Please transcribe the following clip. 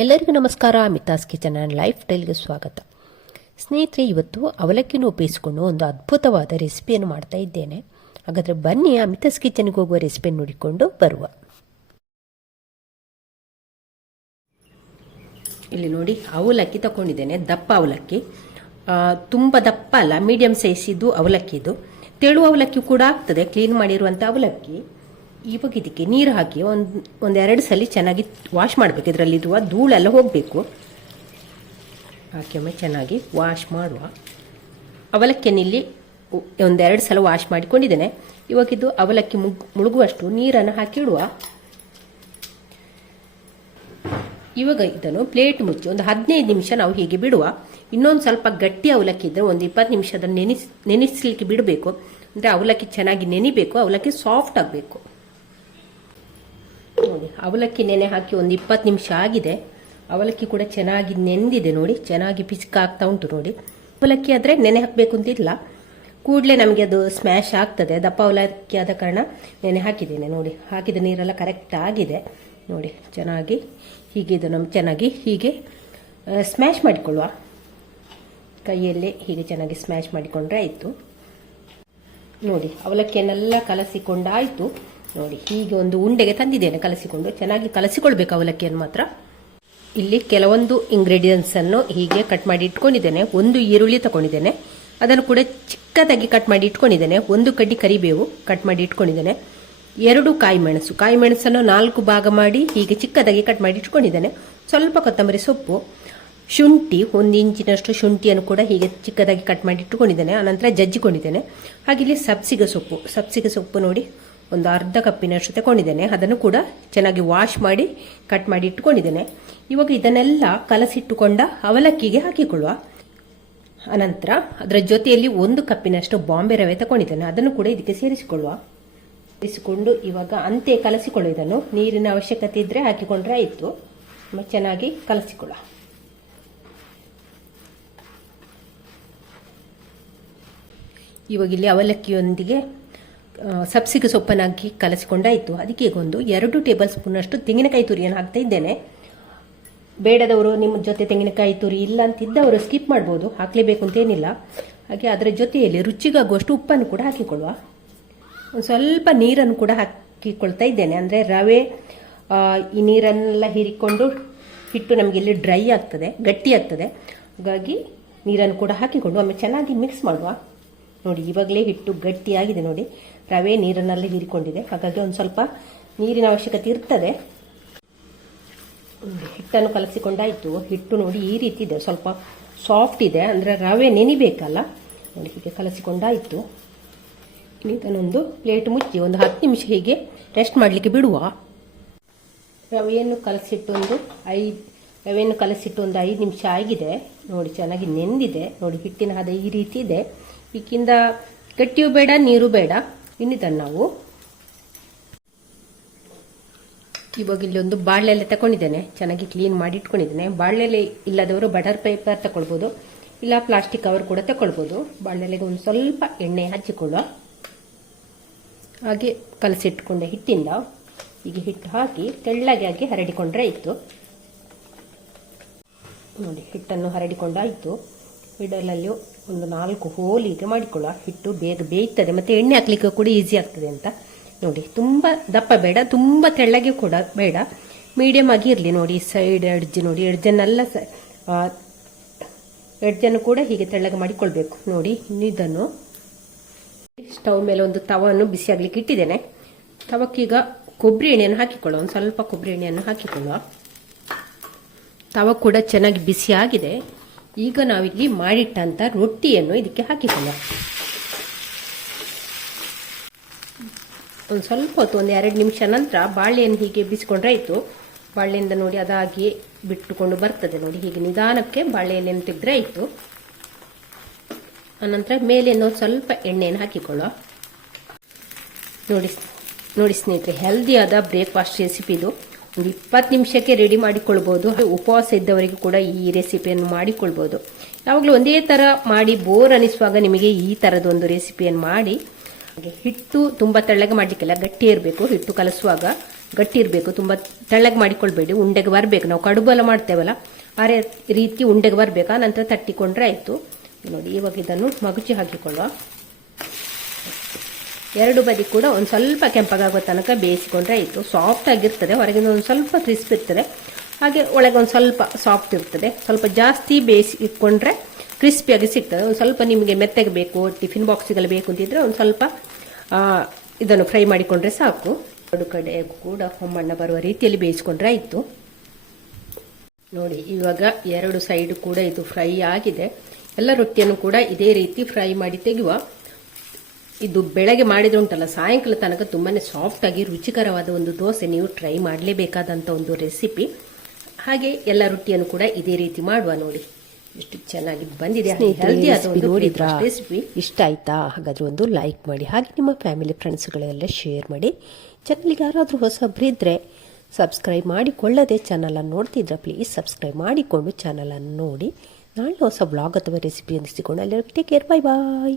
ಎಲ್ಲರಿಗೂ ನಮಸ್ಕಾರ. ಮಿತಾಸ್ kitchen and life ಸ್ಟೈಲ್ಗೆ ಸ್ವಾಗತ. ಸ್ನೇಹಿತರೆ, ಇವತ್ತು ಅವಲಕ್ಕಿನೂ ಉಪಯೋಗಿಸಿಕೊಂಡು ಒಂದು ಅದ್ಭುತವಾದ ರೆಸಿಪಿಯನ್ನು ಮಾಡ್ತಾ ಇದ್ದೇನೆ. ಹಾಗಾದರೆ ಬನ್ನಿ, ಆ ಮಿತಾಸ್ ಕಿಚನ್ಗೆ ಹೋಗುವ ರೆಸಿಪಿಯನ್ನು ನೋಡಿಕೊಂಡು ಬರುವ. ಇಲ್ಲಿ ನೋಡಿ, ಅವಲಕ್ಕಿ ತಗೊಂಡಿದ್ದೇನೆ, ದಪ್ಪ ಅವಲಕ್ಕಿ. ತುಂಬ ದಪ್ಪ ಅಲ್ಲ ಮೀಡಿಯಂ ಸೈಜ್ ಇದು ಅವಲಕ್ಕಿ ಇದು. ತೆಳು ಅವಲಕ್ಕಿ ಕೂಡ ಆಗ್ತದೆ ಕ್ಲೀನ್ ಮಾಡಿರುವಂಥ ಅವಲಕ್ಕಿ. ಇವಾಗ ಇದಕ್ಕೆ ನೀರು ಹಾಕಿ ಒಂದು ಒಂದೆರಡು ಸಲ ಚೆನ್ನಾಗಿ ವಾಶ್ ಮಾಡಬೇಕು. ಇದರಲ್ಲಿರುವ ಧೂಳೆಲ್ಲ ಹೋಗಬೇಕು. ಹಾಕಿ ಒಮ್ಮೆ ಚೆನ್ನಾಗಿ ವಾಶ್ ಮಾಡುವ. ಉ- ಒಂದೆರಡು ಸಲ ವಾಶ್ ಮಾಡಿಕೊಂಡಿದ್ದೇನೆ. ಇವಾಗಿದ್ದು ಅವಲಕ್ಕಿ ಮುಗ್, ಮುಳುಗುವಷ್ಟು ನೀರನ್ನು ಹಾಕಿಡುವ ಇವಾಗ ಇದನ್ನು ಪ್ಲೇಟ್ ಮುಚ್ಚಿ ಒಂದು ಹದಿನೈದು ನಿಮಿಷ ನಾವು ಹೀಗೆ ಬಿಡುವ. ಇನ್ನೊಂದು ಸ್ವಲ್ಪ ಗಟ್ಟಿ ಅವಲಕ್ಕಿ ಇದ್ದರೆ ಒಂದು ಇಪ್ಪತ್ತು ನಿಮಿಷ ಅದನ್ನು ನೆನೆಸ್, ನೆನೆಸಲಿಕ್ಕೆ ಬಿಡಬೇಕು. ಅಂದರೆ ಅವಲಕ್ಕಿ ಚೆನ್ನಾಗಿ ನೆನಿಬೇಕು, ಅವಲಕ್ಕಿ ಸಾಫ್ಟ್ ಆಗಬೇಕು. ನೋಡಿ ಅವಲಕ್ಕಿ ನೆನೆ ಹಾಕಿ ಒಂದು ಇಪ್ಪತ್ತು ನಿಮಿಷ ಆಗಿದೆ. ಅವಲಕ್ಕಿ ಕೂಡ ಚೆನ್ನಾಗಿ ನೆಂದಿದೆ ನೋಡಿ, ಚೆನ್ನಾಗಿ ಪಿಚ್ಕಾಗ್ತಾ ಉಂಟು ನೋಡಿ. ಅವಲಕ್ಕಿ ಆದರೆ ನೆನೆ ಹಾಕಬೇಕು ಅಂತಿಲ್ಲ ಕೂಡಲೇ ನಮಗೆ ಅದು ಸ್ಮ್ಯಾಶ್ ಆಗ್ತದೆ. ದಪ್ಪ ಅವಲಕ್ಕಿ ಆದ ಕಾರಣ ನೆನೆ ಹಾಕಿದ್ದೇನೆ ನೋಡಿ. ಹಾಕಿದ ನೀರೆಲ್ಲ ಕರೆಕ್ಟ್ ಆಗಿದೆ. ನೋಡಿ, ಚೆನ್ನಾಗಿ ಹೀಗೆ ಇದು ನಮ್ಗೆ ಚೆನ್ನಾಗಿ ಹೀಗೆ ಸ್ಮ್ಯಾಶ್ ಮಾಡಿಕೊಳ್ಳುವ. ಕೈಯಲ್ಲೇ ಹೀಗೆ ಚೆನ್ನಾಗಿ ಸ್ಮ್ಯಾಶ್ ಮಾಡಿಕೊಂಡ್ರೆ ಆಯಿತು. ನೋಡಿ, ಅವಲಕ್ಕಿಯನ್ನೆಲ್ಲ ಕಲಸಿಕೊಂಡಾಯಿತು. ನೋಡಿ, ಹೀಗೆ ಒಂದು ಉಂಡೆಗೆ ತಂದಿದ್ದೇನೆ, ಕಲಸಿಕೊಂಡು. ಚೆನ್ನಾಗಿ ಕಲಸಿಕೊಳ್ಬೇಕು ಅವಲಕ್ಕಿಯನ್ನು ಮಾತ್ರ. ಇಲ್ಲಿ ಕೆಲವೊಂದು ಇಂಗ್ರೀಡಿಯೆಂಟ್ಸನ್ನು ಹೀಗೆ ಕಟ್ ಮಾಡಿ ಇಟ್ಕೊಂಡಿದ್ದೇನೆ. ಒಂದು ಈರುಳ್ಳಿ ತಗೊಂಡಿದ್ದೇನೆ. ಅದನ್ನು ಕೂಡ ಚಿಕ್ಕದಾಗಿ ಕಟ್ ಮಾಡಿ ಇಟ್ಕೊಂಡಿದ್ದೇನೆ. ಒಂದು ಕಡ್ಡಿ ಕರಿಬೇವು ಕಟ್ ಮಾಡಿ ಇಟ್ಕೊಂಡಿದ್ದೇನೆ. ಎರಡು ಕಾಯಿ ಮೆಣಸು ಕಾಯಿ ಮೆಣಸನ್ನು ನಾಲ್ಕು ಭಾಗ ಮಾಡಿ ಹೀಗೆ ಚಿಕ್ಕದಾಗಿ ಕಟ್ ಮಾಡಿ ಇಟ್ಕೊಂಡಿದ್ದೇನೆ. ಸ್ವಲ್ಪ ಕೊತ್ತಂಬರಿ ಸೊಪ್ಪು, ಶುಂಠಿ, ಒಂದು ಇಂಚಿನಷ್ಟು ಶುಂಠಿಯನ್ನು ಕೂಡ ಹೀಗೆ ಚಿಕ್ಕದಾಗಿ ಕಟ್ ಮಾಡಿ ಇಟ್ಕೊಂಡಿದ್ದೇನೆ. ಆನಂತರ ಜಜ್ಜಿಕೊಂಡಿದ್ದೇನೆ. ಹಾಗೆ ಇಲ್ಲಿ ಸಬ್ಸಿಗೆ ಸೊಪ್ಪು. ಸಬ್ಸಿಗೆ ಸೊಪ್ಪು ನೋಡಿ. ಒಂದು ಅರ್ಧ ಕಪ್ಪಿನಷ್ಟು ತಗೊಂಡಿದ್ದೇನೆ ಅದನ್ನು ಕೂಡ ಚೆನ್ನಾಗಿ ವಾಶ್ ಮಾಡಿ ಕಟ್ ಮಾಡಿ ಇಟ್ಕೊಂಡಿದ್ದೇನೆ. ಇವಾಗ ಇದನ್ನೆಲ್ಲ ಕಲಸಿಟ್ಟುಕೊಂಡ ಅವಲಕ್ಕಿಗೆ ಹಾಕಿಕೊಳ್ಳುವ. ಅನಂತರ ಅದರ ಜೊತೆಯಲ್ಲಿ ಒಂದು ಕಪ್ಪಿನಷ್ಟು ಬಾಂಬೆ ರವೆ ತಗೊಂಡಿದ್ದೇನೆ ಅದನ್ನು ಕೂಡ ಇದಕ್ಕೆ ಸೇರಿಸಿಕೊಳ್ಳುವ. ಸೇರಿಸಿಕೊಂಡು ಇವಾಗ ಅಂತೆ ಕಲಸಿಕೊಳ್ಳುವ. ಇದನ್ನು ನೀರಿನ ಅವಶ್ಯಕತೆ ಇದ್ದರೆ ಹಾಕಿಕೊಂಡ್ರೆ ಆಯಿತು. ಚೆನ್ನಾಗಿ ಕಲಸಿಕೊಳ್ಳುವ. ಇವಾಗ ಇಲ್ಲಿ ಅವಲಕ್ಕಿಯೊಂದಿಗೆ ಸಬ್ಸಿಗೆ ಸೊಪ್ಪನ್ನಾಗಿ ಕಲಸಿಕೊಂಡಾಯಿತು. ಅದಕ್ಕೆ ಒಂದು ಎರಡು ಟೇಬಲ್ ಸ್ಪೂನಷ್ಟು ತೆಂಗಿನಕಾಯಿ ತುರಿಯನ್ನು ಹಾಕ್ತಾ ಇದ್ದೇನೆ. ಬೇಡದವರು ನಿಮ್ಮ ಜೊತೆ ತೆಂಗಿನಕಾಯಿ ತುರಿ ಇಲ್ಲ ಅಂತಿದ್ದವರು ಸ್ಕಿಪ್ ಮಾಡ್ಬೋದು. ಹಾಕಲೇಬೇಕು ಅಂತೇನಿಲ್ಲ ಹಾಗೆ ಅದರ ಜೊತೆಯಲ್ಲಿ ರುಚಿಗಾಗುವಷ್ಟು ಉಪ್ಪನ್ನು ಕೂಡ ಹಾಕಿಕೊಳ್ಳುವ. ಒಂದು ಸ್ವಲ್ಪ ನೀರನ್ನು ಕೂಡ ಹಾಕಿಕೊಳ್ತಾ ಇದ್ದೇನೆ. ಅಂದರೆ ರವೆ ಈ ನೀರನ್ನೆಲ್ಲ ಹೀರಿಕೊಂಡು ಹಿಟ್ಟು ನಮಗೆ ಇಲ್ಲಿ ಡ್ರೈ ಆಗ್ತದೆ, ಗಟ್ಟಿ ಆಗ್ತದೆ. ಹಾಗಾಗಿ ನೀರನ್ನು ಕೂಡ ಹಾಕಿಕೊಂಡು ಆಮೇಲೆ ಚೆನ್ನಾಗಿ ಮಿಕ್ಸ್ ಮಾಡುವ. ನೋಡಿ, ಇವಾಗಲೇ ಹಿಟ್ಟು ಗಟ್ಟಿಯಾಗಿದೆ ನೋಡಿ. ರವೆ ನೀರನ್ನೆಲ್ಲ ಹೀರಿಕೊಂಡಿದೆ. ಹಾಗಾಗಿ ಒಂದು ಸ್ವಲ್ಪ ನೀರಿನ ಅವಶ್ಯಕತೆ ಇರ್ತದೆ. ಹಿಟ್ಟನ್ನು ಕಲಸಿಕೊಂಡಾಯಿತು. ಹಿಟ್ಟು ನೋಡಿ ಈ ರೀತಿ ಇದೆ. ಸ್ವಲ್ಪ ಸಾಫ್ಟ್ ಇದೆ. ಅಂದರೆ ರವೆ ನೆನಿಬೇಕಲ್ಲ? ನೋಡಿ, ಹೀಗೆ ಕಲಸಿಕೊಂಡಾಯಿತು. ಇದನ್ನೊಂದು ಪ್ಲೇಟ್ ಮುಚ್ಚಿ ಒಂದು ಹತ್ತು ನಿಮಿಷ ಹೀಗೆ ರೆಸ್ಟ್ ಮಾಡಲಿಕ್ಕೆ ಬಿಡುವ. ರವೆಯನ್ನು ಕಲಸಿಟ್ಟು ಒಂದು ಐದು, ರವೆಯನ್ನು ಕಲಸಿಟ್ಟು ಒಂದು ಐದು ನಿಮಿಷ ಆಗಿದೆ. ನೋಡಿ, ಚೆನ್ನಾಗಿ ನೆಂದಿದೆ. ನೋಡಿ, ಹಿಟ್ಟಿನ ಹದ ಈ ರೀತಿ ಇದೆ. ಈಕಿಂದ ಗಟ್ಟಿಯೂ ಬೇಡ, ನೀರು ಬೇಡ. ಇನ್ನಿದನ್ನು ನಾವು ಇವಾಗ ಇಲ್ಲಿ ಒಂದು ಬಾಳೆಲೆ ತಗೊಂಡಿದ್ದೇನೆ ಚೆನ್ನಾಗಿ ಕ್ಲೀನ್ ಮಾಡಿ ಇಟ್ಕೊಂಡಿದ್ದೇನೆ. ಬಾಳೆಲೆ ಇಲ್ಲದವರು ಬಟರ್ ಪೇಪರ್ ತಗೊಳ್ಬೋದು ಇಲ್ಲ ಪ್ಲಾಸ್ಟಿಕ್ ಕವರ್ ಕೂಡ ತಗೊಳ್ಬೋದು ಬಾಳೆಲೆಗೆ ಒಂದು ಸ್ವಲ್ಪ ಎಣ್ಣೆ ಹಚ್ಚಿಕೊಳ್ಳುವ ಹಾಗೆ ಕಲಸಿಟ್ಕೊಂಡೆ ಹಿಟ್ಟಿಂದ. ಈಗ ಹಿಟ್ಟು ಹಾಕಿ ತೆಳ್ಳಗೆ ಹಾಕಿ ಹರಡಿಕೊಂಡ್ರೆ ಇತ್ತು ನೋಡಿ, ಹಿಟ್ಟನ್ನು ಹರಡಿಕೊಂಡಾಯಿತು. ಮಿಡಲಲ್ಲಿ ಒಂದು ನಾಲ್ಕು ಹೋಲಿಗೆ ಮಾಡಿಕೊಳ್ಳುವ ಹಿಟ್ಟು ಬೇಗ ಬೇಯ್ತದೆ. ಮತ್ತು ಎಣ್ಣೆ ಹಾಕ್ಲಿಕ್ಕೆ ಕೂಡ ಈಸಿ ಆಗ್ತದೆ ಅಂತ. ನೋಡಿ, ತುಂಬ ದಪ್ಪ ಬೇಡ, ತುಂಬ ತೆಳ್ಳಗೆ ಕೂಡ ಬೇಡ. ಮೀಡಿಯಮ್ ಆಗಿ ಇರಲಿ ನೋಡಿ ಸೈಡ್ ಎಡ್ಜ್ ನೋಡಿ ಎಡ್ಜನ್ನೆಲ್ಲ ಸ ಎಡ್ಜನ್ನು ಕೂಡ ಹೀಗೆ ತೆಳ್ಳಗೆ ಮಾಡಿಕೊಳ್ಬೇಕು. ನೋಡಿ ಇನ್ನು ಇದನ್ನು ಸ್ಟವ್ ಮೇಲೆ ಒಂದು ತವನ್ನು ಬಿಸಿ ಆಗ್ಲಿಕ್ಕೆ ಇಟ್ಟಿದ್ದೇನೆ. ತವಕ್ಕೀಗ ಕೊಬ್ಬರಿ ಎಣ್ಣೆಯನ್ನು ಹಾಕಿಕೊಳ್ಳುವ ಒಂದು ಸ್ವಲ್ಪ ಕೊಬ್ಬರಿ ಎಣ್ಣೆಯನ್ನು ಹಾಕಿಕೊಳ್ಳುವ. ತವ ಕೂಡ ಚೆನ್ನಾಗಿ ಬಿಸಿ ಆಗಿದೆ. ಈಗ ನಾವಿಲ್ಲಿ ಮಾಡಿಟ್ಟಂತ ರೊಟ್ಟಿಯನ್ನು ಇದಕ್ಕೆ ಹಾಕಿಕೊಳ್ಳುವ ಒಂದು ಸ್ವಲ್ಪ ಹೊತ್ತು, ಒಂದು ಎರಡು ನಿಮಿಷ ನಂತರ ಬಾಳೆಯನ್ನು ಹೀಗೆ ಬಿಸಿಕೊಂಡ್ರೆ ಆಯಿತು ಬಾಳೆಯಿಂದ ನೋಡಿ ಅದಾಗಿ ಬಿಟ್ಟುಕೊಂಡು ಬರ್ತದೆ ನೋಡಿ, ಹೀಗೆ ನಿಧಾನಕ್ಕೆ ಬಾಳೆಯಲ್ಲಿ ತೆಗೆದ್ರೆ ಆಯಿತು ಅನಂತರ ಮೇಲೆ ಒಂದು ಸ್ವಲ್ಪ ಎಣ್ಣೆಯನ್ನು ಹಾಕಿಕೊಳ್ಳುವ ನೋಡಿ ನೋಡಿ ಸ್ನೇಹಿತರೆ ಹೆಲ್ದಿಯಾದ ಬ್ರೇಕ್ಫಾಸ್ಟ್ ರೆಸಿಪಿ ಇದು. ಒಂದು ಇಪ್ಪತ್ತು ನಿಮಿಷಕ್ಕೆ ರೆಡಿ ಮಾಡಿಕೊಳ್ಬೋದು. ಉಪವಾಸ ಇದ್ದವರಿಗೂ ಕೂಡ ಈ ರೆಸಿಪಿಯನ್ನು ಮಾಡಿಕೊಳ್ಬೋದು. ಯಾವಾಗಲೂ ಒಂದೇ ಥರ ಮಾಡಿ ಬೋರ್ ಅನಿಸುವಾಗ ನಿಮಗೆ ಈ ಥರದೊಂದು ರೆಸಿಪಿಯನ್ನು ಮಾಡಿ, ಹಾಗೆ ಹಿಟ್ಟು ತುಂಬ ತೆಳ್ಳಗೆ ಮಾಡಲಿಕ್ಕೆಲ್ಲ, ಗಟ್ಟಿ ಇರಬೇಕು, ಹಿಟ್ಟು ಕಲಸುವಾಗ ಗಟ್ಟಿ ಇರಬೇಕು, ತುಂಬ ತೆಳ್ಳಗೆ ಮಾಡಿಕೊಳ್ಬೇಡಿ, ಉಂಡೆಗೆ ಬರಬೇಕು. ನಾವು ಕಡುಬೆಲ್ಲ ಮಾಡ್ತೇವಲ್ಲ, ಆ ರೀತಿ ಉಂಡೆಗೆ ಬರಬೇಕು, ನಂತರ ತಟ್ಟಿಕೊಂಡ್ರೆ ಆಯಿತು. ನೋಡಿ, ಇವಾಗ ಇದನ್ನು ಮಗುಚಿ ಹಾಕಿಕೊಳ್ಳುವ. ಎರಡು ಬದಿ ಕೂಡ ಒಂದು ಸ್ವಲ್ಪ ಕೆಂಪಗಾಗೋ ತನಕ ಬೇಯಿಸಿಕೊಂಡ್ರೆ ಇತ್ತು ಸಾಫ್ಟ್ ಆಗಿರ್ತದೆ. ಹೊರಗಿಂದ ಒಂದು ಸ್ವಲ್ಪ ಕ್ರಿಸ್ಪ್ ಇರ್ತದೆ. ಹಾಗೆ ಒಳಗೆ ಒಂದು ಸ್ವಲ್ಪ ಸಾಫ್ಟ್ ಇರ್ತದೆ. ಸ್ವಲ್ಪ ಜಾಸ್ತಿ ಬೇಯಿಸಿಕೊಂಡ್ರೆ ಕ್ರಿಸ್ಪಿಯಾಗಿ ಸಿಗ್ತದೆ. ಒಂದು ಸ್ವಲ್ಪ ನಿಮಗೆ ಮೆತ್ತಗೆ ಬೇಕು ಟಿಫಿನ್ ಬಾಕ್ಸಿಗೆಲ್ಲ ಬೇಕು ಅಂತಿದ್ರೆ ಒಂದು ಸ್ವಲ್ಪ ಇದನ್ನು ಫ್ರೈ ಮಾಡಿಕೊಂಡ್ರೆ ಸಾಕು. ಎರಡು ಕಡೆ ಕೂಡ ಹೊಮ್ಮಣ್ಣ ಬರುವ ರೀತಿಯಲ್ಲಿ ಬೇಯಿಸ್ಕೊಂಡ್ರೆ ಆಯಿತು. ನೋಡಿ, ಇವಾಗ ಎರಡು ಸೈಡ್ ಕೂಡ ಇದು ಫ್ರೈ ಆಗಿದೆ. ಎಲ್ಲ ರೊಟ್ಟಿಯನ್ನು ಕೂಡ ಇದೇ ರೀತಿ ಫ್ರೈ ಮಾಡಿ ತೆಗೆಯುವ ಇದು ಬೆಳಗ್ಗೆ ಮಾಡಿದ್ರೆ ಉಂಟಲ್ಲ ಸಾಯಂಕಾಲ ತನಕ ತುಂಬಾನೇ ಸಾಫ್ಟ್ ಆಗಿ ರುಚಿಕರವಾದ ಒಂದು ದೋಸೆ ನೀವು ಟ್ರೈ ಮಾಡಲೇಬೇಕಾದಂತ ಒಂದು ರೆಸಿಪಿ ಹಾಗೆ ಎಲ್ಲ ರೊಟ್ಟಿಯನ್ನು ಕೂಡ ಇದೇ ರೀತಿ ಮಾಡುವ ನೋಡಿ. ಎಷ್ಟು ಚೆನ್ನಾಗಿ ಬಂದಿದೆ ರೆಸಿಪಿ ಇಷ್ಟ ಆಯ್ತಾ? ಹಾಗಾದ್ರೆ ಒಂದು ಲೈಕ್ ಮಾಡಿ ಹಾಗೆ ನಿಮ್ಮ ಫ್ಯಾಮಿಲಿ ಫ್ರೆಂಡ್ಸ್ಗಳೆಲ್ಲ ಶೇರ್ ಮಾಡಿ. ಚಾನಲ್ಗೆ ಯಾರಾದರೂ ಹೊಸಬ್ರಿದ್ರೆ ಸಬ್ಸ್ಕ್ರೈಬ್ ಮಾಡಿಕೊಳ್ಳದೆ ಚಾನಲನ್ನು ನೋಡ್ತಿದ್ರೆ ಪ್ಲೀಸ್ ಸಬ್ಸ್ಕ್ರೈಬ್ ಮಾಡಿಕೊಂಡು ಚಾನಲನ್ನು ನೋಡಿ. ನಾಳೆ ಹೊಸ ಬ್ಲಾಗ್ ಅಥವಾ ರೆಸಿಪಿ ಸಿಗೋಣ ಅಲ್ಲಿ ಟೇಕ್ ಕೇರ್ ಬಾಯ್ ಬಾಯ್